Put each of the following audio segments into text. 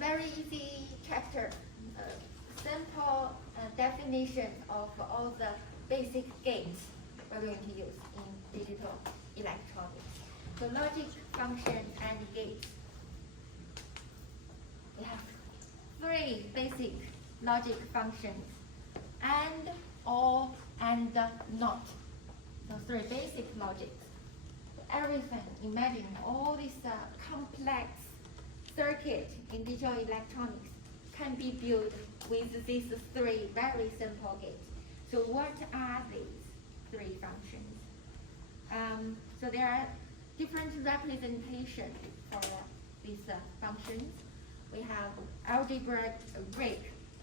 very easy chapter, simple definition of all the basic gates we're going to use in digital electronics. So logic, function, and gates. We have three basic logic functions: and, or, and not. So three basic logics. Everything, imagine all this complex circuit in digital electronics can be built with these three very simple gates. So what are these three functions? So there are different representations for these functions. We have algebraic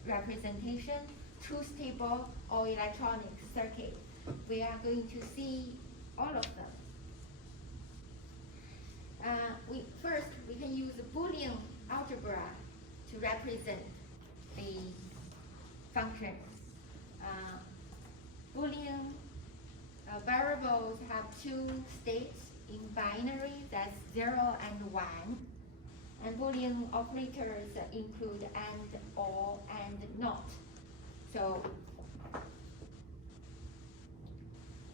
representation, truth table, or electronic circuit. We are going to see all of them. First, we can use Boolean algebra to represent the functions. Boolean variables have two states in binary, that's 0 and 1. And Boolean operators include and, or, and not. So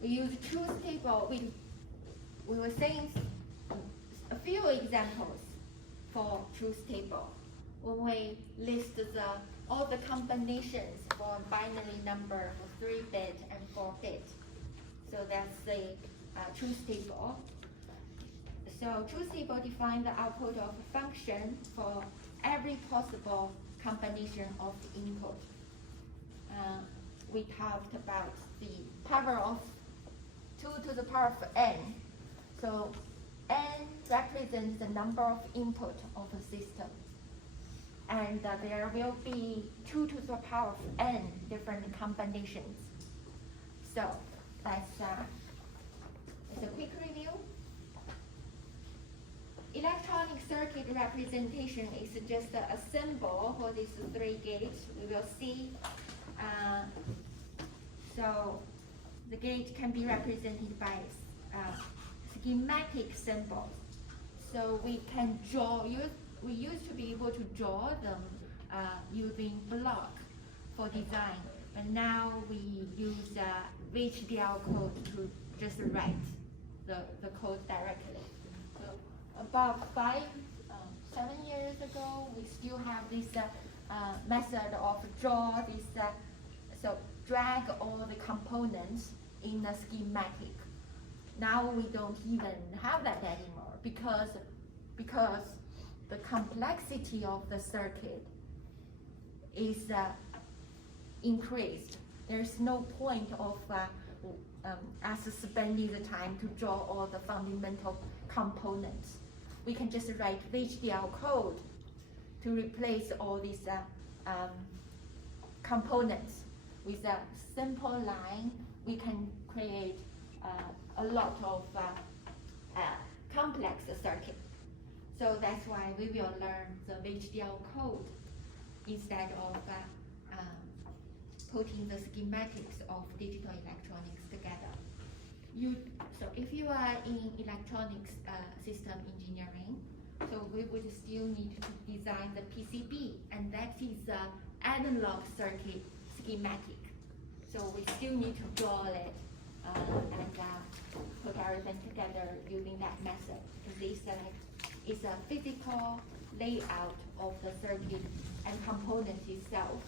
we use truth table. We were saying a few examples for truth table when we list all the combinations for binary number for 3-bit and 4-bit. So that's the truth table. So truth table defines the output of a function for every possible combination of the input. We talked about the power of 2 to the power of n. So n represents the number of input of a system. And there will be 2 to the power of n different combinations. So that's a quick review. Electronic circuit representation is just a symbol for these three gates. We will see. So the gate can be represented by schematic symbols. So we can draw. We used to be able to draw them using block for design, but now we use HDL code to just write the code directly. So about 7 years ago, we still have this method of draw this, so drag all the components in a schematic. Now we don't even have that anymore because the complexity of the circuit is increased. There's no point of us spending the time to draw all the fundamental components. We can just write HDL code to replace all these components. With a simple line, we can create a lot of complex circuit. So that's why we will learn the HDL code instead of putting the schematics of digital electronics together. So if you are in electronics system engineering, so we would still need to design the PCB, and that is the analog circuit schematic. So we still need to draw it and put everything together using that method. This is a physical layout of the circuit and components itself.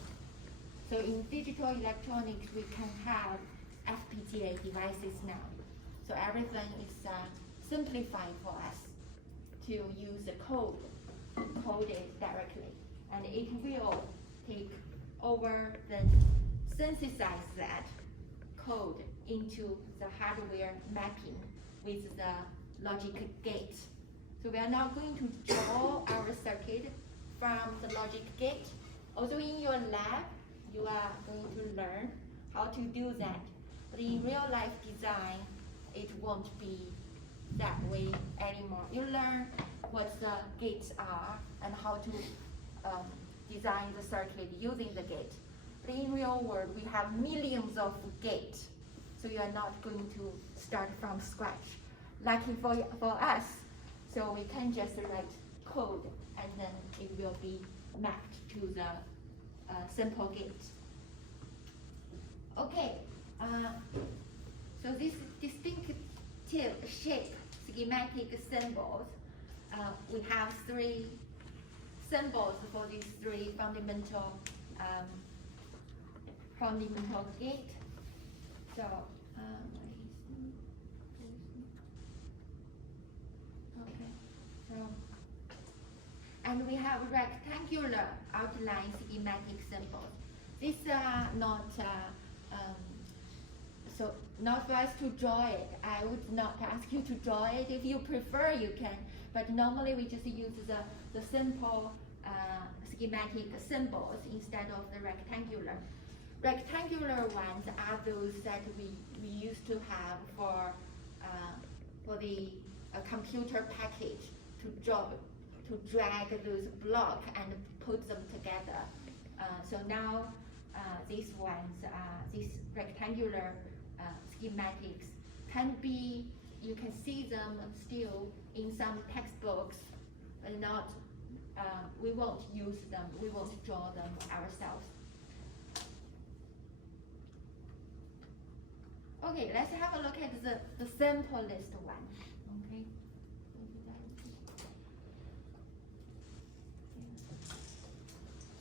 So in digital electronics, we can have FPGA devices now. So everything is simplified for us to use the code, code it directly. And it will take over, then synthesize that code into the hardware mapping with the logic gate. So we are now going to draw our circuit from the logic gate. Also in your lab, you are going to learn how to do that. But in real life design, it won't be that way anymore. You learn what the gates are and how to design the circuit using the gate. But in real world, we have millions of gates. So you are not going to start from scratch. Lucky for us, so we can just write code and then it will be mapped to the simple gate. Okay, so this distinctive shape schematic symbols, we have three symbols for these three fundamental gate. So, okay, so, and we have rectangular outline schematic symbols. These are not so not for us to draw it. I would not ask you to draw it. If you prefer, you can. But normally we just use the simple schematic symbols instead of the rectangular. Rectangular ones are those that we used to have for the computer package to drag those blocks and put them together. So now these ones, these rectangular schematics can be, you can see them still in some textbooks, but not, we won't use them, we won't draw them ourselves. Okay, let's have a look at the simplest one. Okay.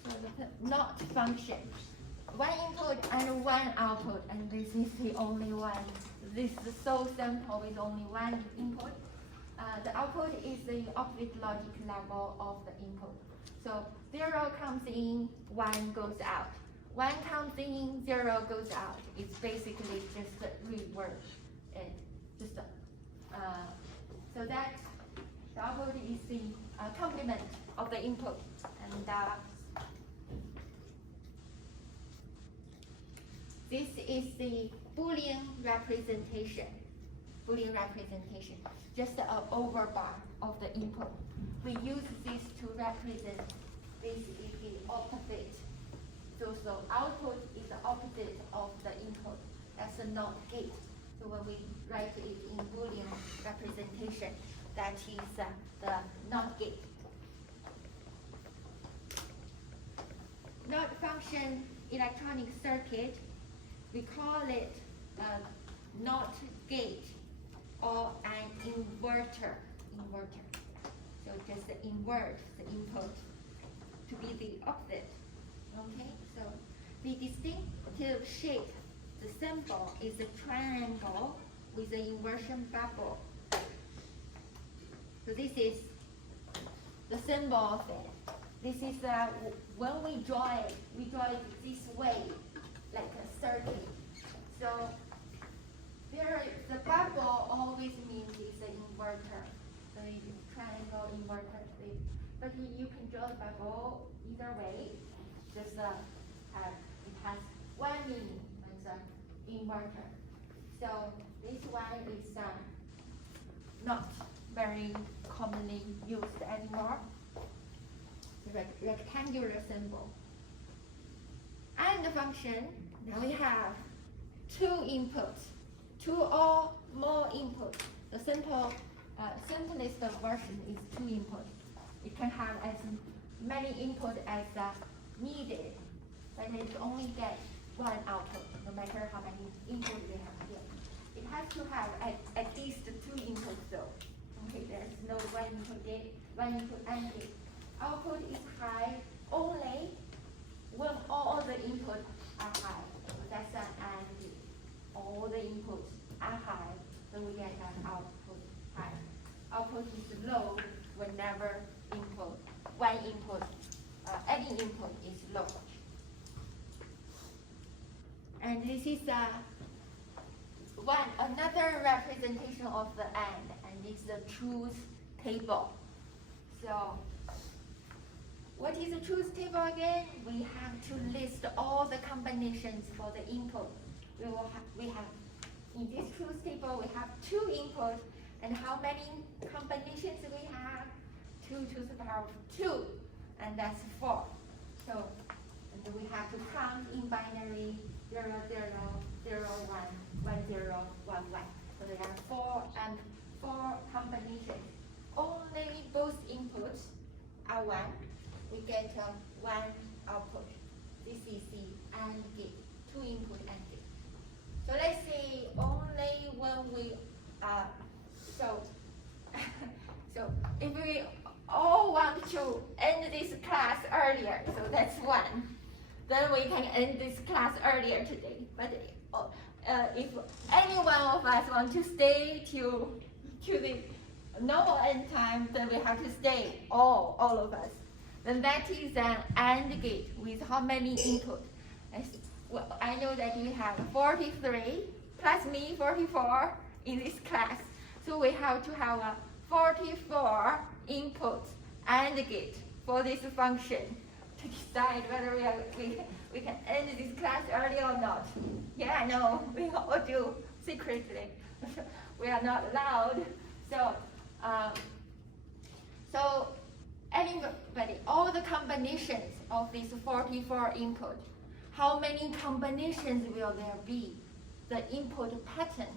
So the not function. One input and one output, and this is the only one. This is so simple with only one input. The output is the opposite logic level of the input. So 0 comes in, 1 goes out. 1 comes in, 0 goes out. It's basically just reverse it. So that the output is the complement of the input, and this is the Boolean representation. Boolean representation, just an overbar of the input. We use this to represent this is the opposite. So output is the opposite of the input. That's a NOT gate. So when we write it in Boolean representation, that is the NOT gate. NOT function electronic circuit, we call it a NOT gate or an inverter. So just invert the input to be the opposite. Okay, so the distinctive shape, the symbol is a triangle with an inversion bubble. So this is the symbol of it. This is when we draw it this way, like a circle. So the bubble always means it's an inverter. So it's triangle inverter. But you can draw the bubble either way. Just it has one meaning, it's an inverter. So this one is not very commonly used anymore. The rectangular symbol. And the function, now we have two inputs, two or more inputs. The simplest version is two inputs. It can have as many inputs as needed, but it only gets one output, no matter how many inputs we have here. It has to have at least two inputs though. Okay, there's no one input and gate. Output is high only when all the inputs are high. So that's an AND gate. All the inputs are high, so we get an output high. Output is low whenever any input is low. And this is another representation of the AND, and it's the truth table. So what is the truth table again? We have to list all the combinations for the input. We have in this truth table we have two inputs, and how many combinations we have? 2 to the power of 2, and that's 4. So and we have to count in binary 0, 0, 0, 1, 1, 0, 1, 1. So there are 4 combinations. Only both inputs are 1. We get one output. This is the AND gate, two input AND gate. So let's say only when we so so if we all want to end this class earlier, so that's one. Then we can end this class earlier today. But if any one of us want to stay to the normal end time, then we have to stay, all of us. Then that is an AND gate with how many input? Well, I know that we have 43 plus me 44 in this class. So we have to have a 44 input AND gate for this function to decide whether we can end this class early or not. Yeah, I know, we all do secretly. We are not allowed. So anybody, all the combinations of these 44 input, how many combinations will there be? The input pattern.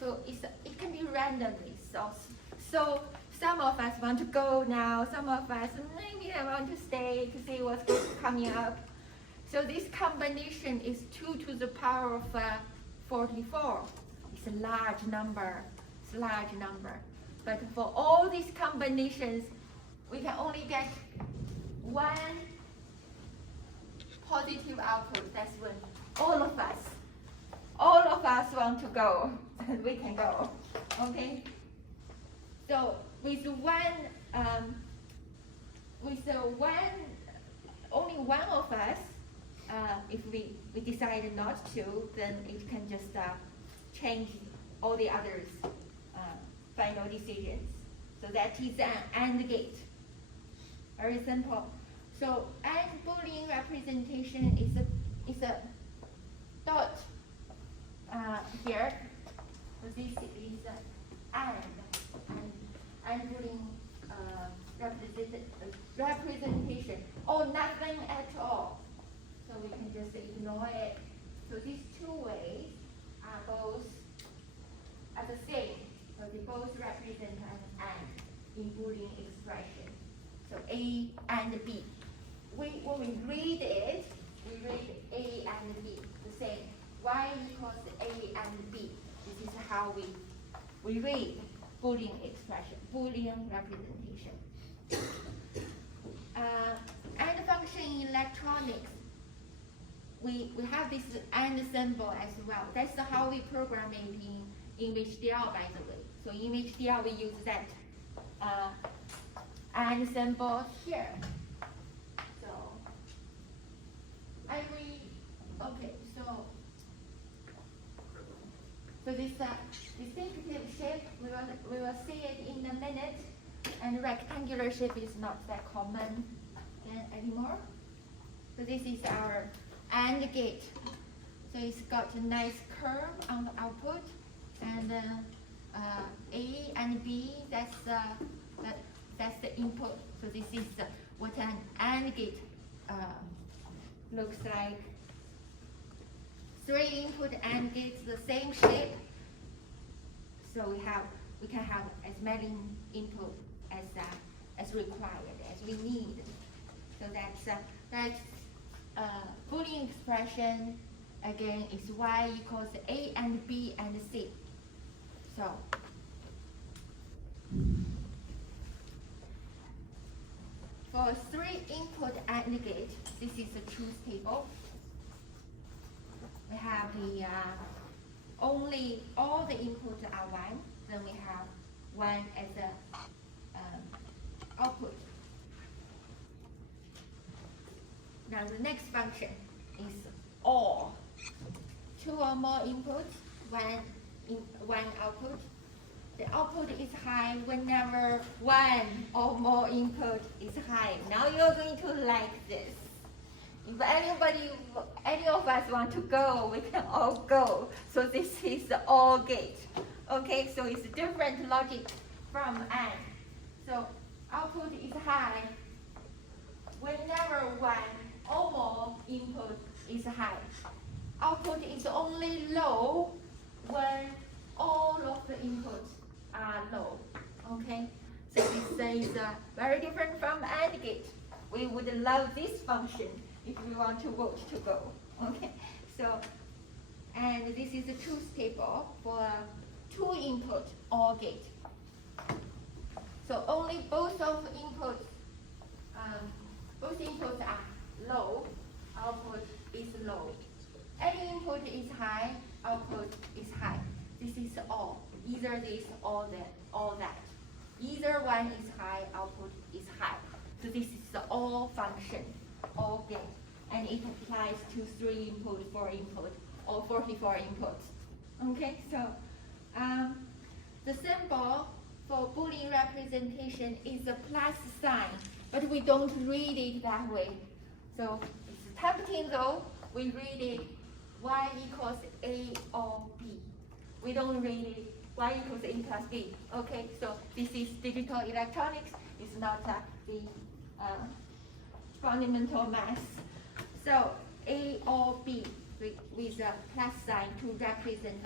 So it can be randomly. So some of us want to go now, some of us maybe I want to stay to see what's coming up. So this combination is 2 to the power of 44. It's a large number. It's a large number. But for all these combinations, we can only get one positive output. That's when all of us want to go, and we can go. Okay. So with only one of us, if we decide not to, then it can just change all the others' final decisions. So that is an AND gate. Very simple. So AND Boolean representation is a dot here. So this is AND Boolean representation, or nothing at all. So we can just ignore it. So these two ways are the same. So they both represent an AND in Boolean expression. So A and B. When we read it, we read A and B the same. Y equals A and B. This is how we read Boolean expression, Boolean representation. And function in electronics, we have this AND symbol as well. That's how we program it in HDL, by the way. So in HDL we use that AND symbol here. So this distinctive shape, we will see it in a minute. And rectangular shape is not that common anymore. So this is our AND gate. So it's got a nice curve on the output, and A and B, that's the input. So this is what an AND gate looks like. 3 input AND gates, the same shape. So we can have as many input as required, as we need. So that's Boolean expression. Again, is Y equals A and B and C. So for 3 input AND gate, this is the truth table. We have the only all the inputs are 1. Then we have 1 as the output. Now the next function is OR. 2 or more inputs, 1 output. The output is high whenever 1 or more input is high. Now you're going to like this. If any of us want to go, we can all go. So this is the OR gate. Okay, so it's different logic from AND. So output is high whenever 1 or more input is high. Output is only low when all of the inputs are low. Okay, so this is very different from AND gate. we would love this function if we want to vote to go. Okay, so, and this is the truth table for 2 input OR gate. So only both inputs are low, output is low. Any input is high, output is high. This is all, either this or that. Either one is high, output is high. So this is the OR function, OR gate. And it applies to 3 input, 4 input, or 44 inputs. Okay, so the symbol for Boolean representation is a plus sign, but we don't read it that way. So it's tempting though, we read it y equals a or b. We don't read it y equals a plus b. Okay, so this is digital electronics. It's not the fundamental math. So a or b with a plus sign to represent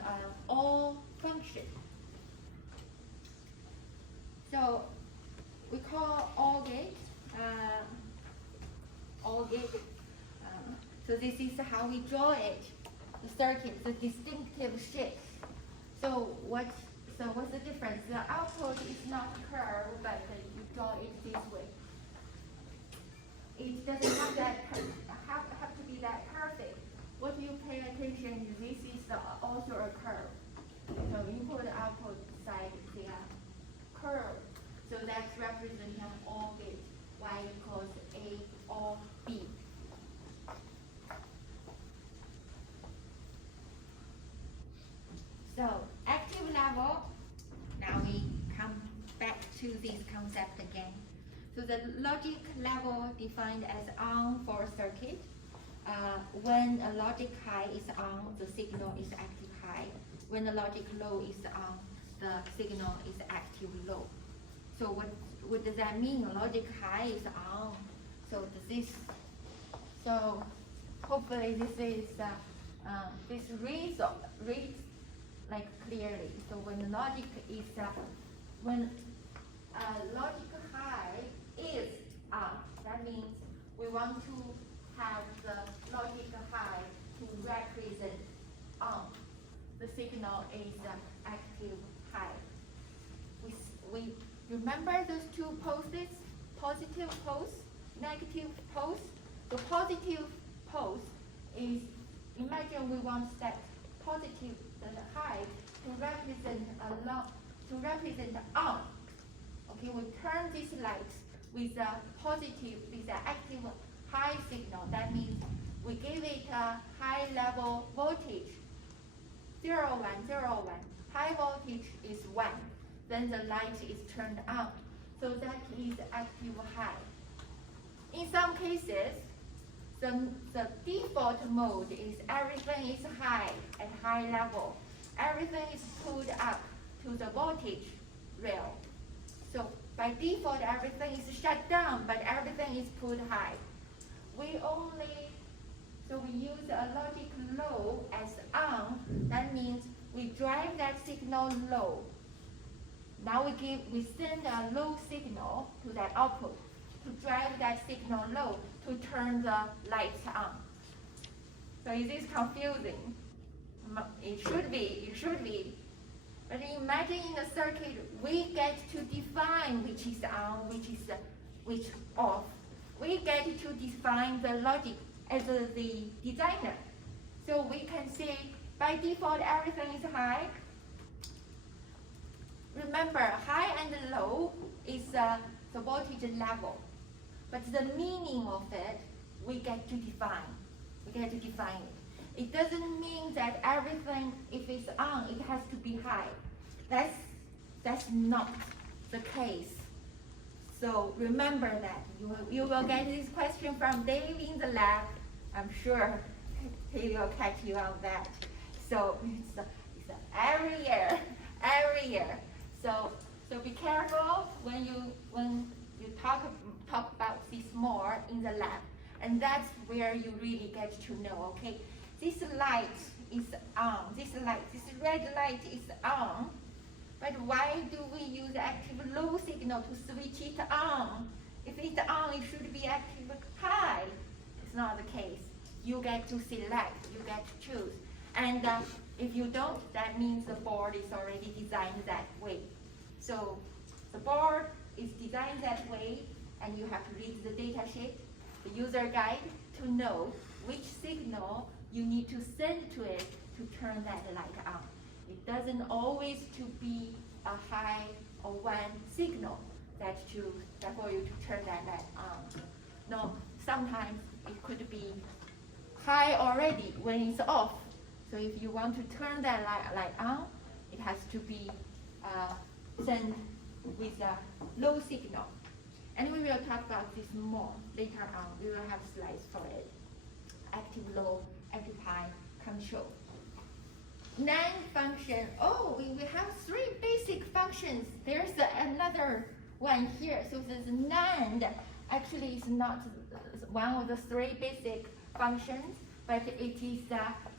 all function. So we call OR gate. So this is how we draw it. The circuit, the distinctive shape. So what's the difference? The output is not curved, but you draw it this way. It doesn't have to be that perfect. What you pay attention to, this is also a curve. So input output side, they are curved. So that's representing an OR gate. Y equals A or B. So active level, now we come back to this concept again. So the logic level defined as on for a circuit. When a logic high is on, the signal is active high. When the logic low is on, the signal is active low. So what does that mean? Logic high is on. So hopefully this is this reads like clearly. So when the logic is when logic high is on, that means we want to have the logic high to represent on. The signal is active high. We remember those 2 poses, positive pose, negative pose. The positive pose is, imagine we want that positive, the high, to represent on. Okay, we turn this light with a positive, with an active high signal. That means we give it a high level voltage, 0, 1, 0, 1. High voltage is 1. Then the light is turned on. So that is active high. In some cases, the default mode is everything is high at high level. Everything is pulled up to the voltage rail. So by default, everything is shut down, but everything is pulled high. So we use a logic low as on. That means we drive that signal low. Now we send a low signal to that output to drive that signal low to turn the lights on. So is this confusing? It should be. But imagine in the circuit, we get to define which is on, which off. We get to define the logic as the designer. So we can say, by default, everything is high. Remember, high and low is the voltage level. But the meaning of it, we get to define. it. It doesn't mean that everything, if it's on, it has to be high. That's not the case. So remember that. You will get this question from Dave in the lab. I'm sure he will catch you on that. So it's every year. So be careful when you talk about this more in the lab. And that's where you really get to know, okay? This light is on, this red light is on, but why do we use active low signal to switch it on? if it's on, it should be active high. It's not the case. You get to select, you get to choose. And if you don't, that means the board is already designed that way. So the board is designed that way, and you have to read the data sheet, the user guide, to know which signal you need to send to it to turn that light on. It doesn't always to be a high or one signal that for you to turn that light on. No, sometimes it could be high already when it's off. So if you want to turn that light on, it has to be sent with a low signal. And we will talk about this more later on. We will have slides for it. Active low, active high control. NAND function. Oh, we have three basic functions. There's another one here. So this NAND actually is not one of the three basic functions, but it is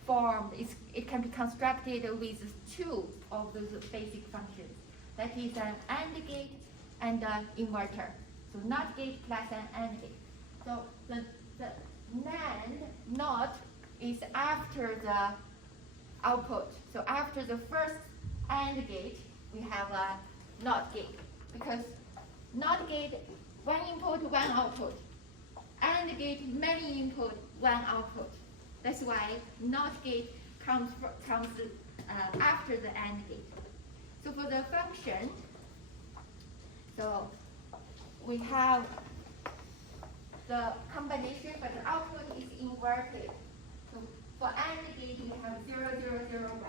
formed. It can be constructed with two of those basic functions. That is an AND gate and an inverter. So NOT gate plus an AND gate. So the NAND NOT is after the output. So after the first AND gate, we have a NOT gate, because NOT gate, one input, one output. AND gate, many input, one output. That's why NOT gate comes after the AND gate. So for the function, so we have the combination, but the output is inverted. So for AND gate, we have 0, 0, 0, 1.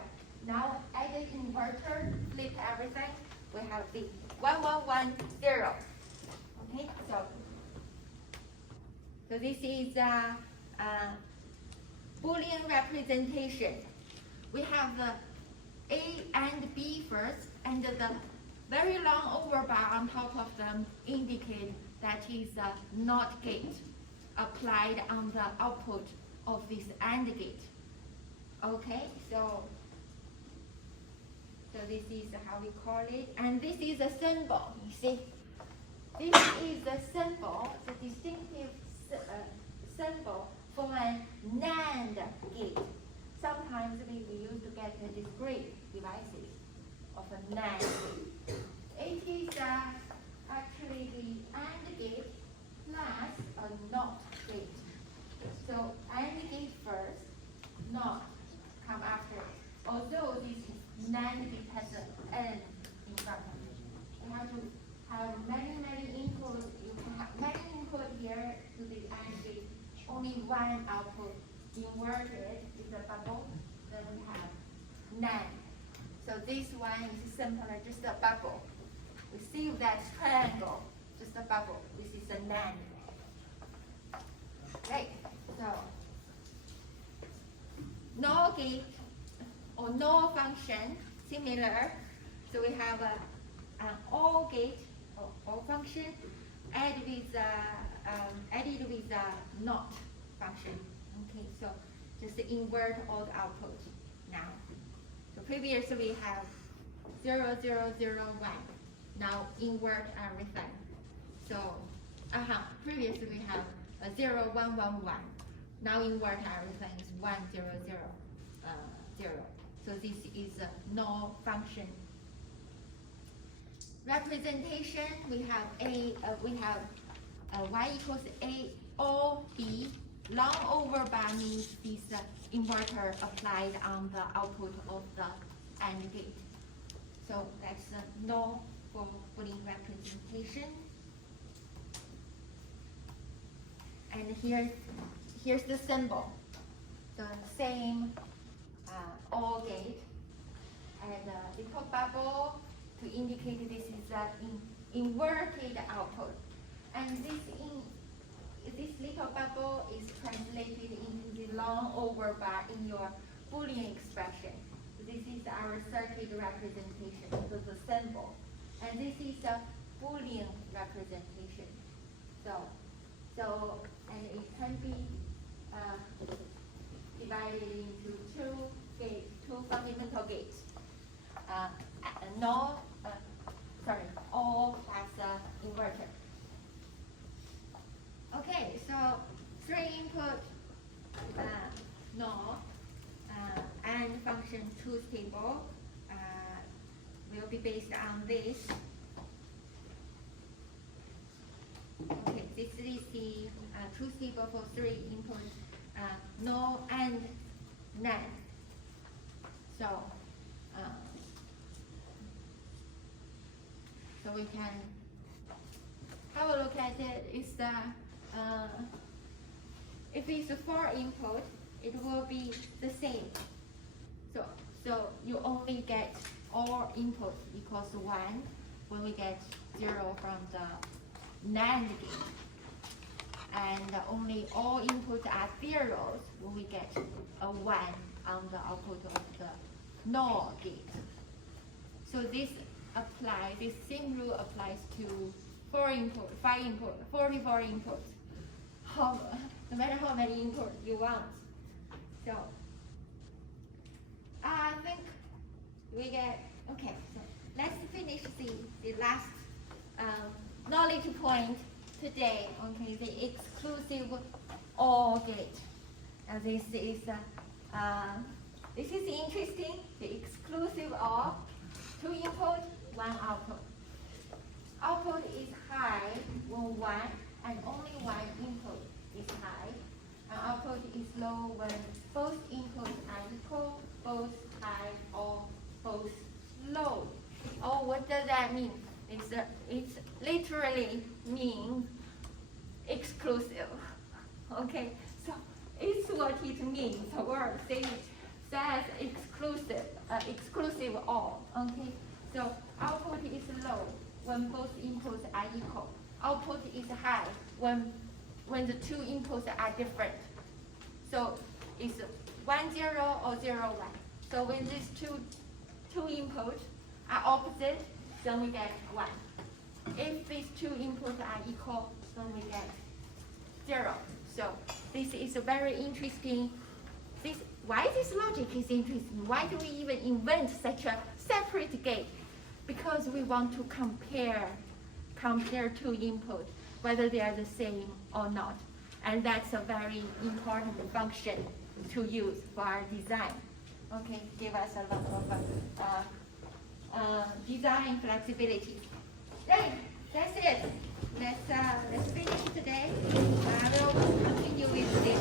Now add the inverter, flip everything, we have the 1, 1, 1, 0. Okay, so this is a Boolean representation. We have the A and B first, and the very long overbar on top of them indicate that is a NOT gate applied on the output of this AND gate. Okay, so this is how we call it, and this is a symbol. You see, this is the symbol, the distinctive symbol for a NAND gate. Sometimes we used to get discrete devices of a NAND gate. It is actually the AND gate plus a NOT gate. So AND gate first, NOT come after it. Although this NAND gate has an N in front of it. You have to have many inputs. You can have many input here to the AND gate. Only one output. Inverted is a bubble. Then we have NAND. So this one is simpler, just a bubble. We see that triangle, just a bubble. This is a NAND. Right. So NOR gate or NOR function, similar. So we have an OR gate or OR function added with a NOT function. Okay, so just invert all the output now. So previously we have 0, 0, 0, 1. Now invert everything. So previously we have a 0, 1, 1, 1. Now invert everything is 1, 0, 0, 0. So this is a NOR function. Representation, we have y equals a or b. Long overbar means this inverter applied on the output of the AND gate. So that's NOR for Boolean representation. And here's the symbol. The same OR gate and the little bubble to indicate this is an inverted output. And this little bubble is translated into the long overbar in your Boolean expression. This is our circuit representation, so the symbol. And this is a Boolean representation. And it can be divided into two fundamental gates. OR plus inverter. Okay, so 3 input NOR and function truth table will be based on this. Okay, this is the truth table for 3 input NOR and NAND. So, so we can have a look at it. Is the if it's a 4 input, it will be the same. So you only get all inputs equals 1 when we get 0 from the NAND gate, and only all inputs are zeros when we get a 1 on the output of the NOR gate. So this same rule applies to 4 input, 5 input, 44 inputs. No matter how many inputs you want. So I think we get, okay, so let's finish the last knowledge point today. Okay, the exclusive OR gate. This is interesting. The exclusive OR, 2 input, 1 output. Output is high when 1 and only 1 input is high, and output is low when both inputs are equal, both high, or both low. Oh, what does that mean? It's literally mean exclusive. Okay, so it's what it means. The word says exclusive OR. Okay, so output is low when both inputs are equal. Output is high when the 2 inputs are different. So it's 1 0 or 0 1. So when these two inputs are opposite, then we get 1. If these 2 inputs are equal, then we get 0. So this is a very interesting. Why this logic is interesting? Why do we even invent such a separate gate? Because we want to compare 2 inputs, whether they are the same or not. And that's a very important function to use for our design. Okay, give us a lot of design flexibility. Right, that's it. Let's finish today. I will continue with this.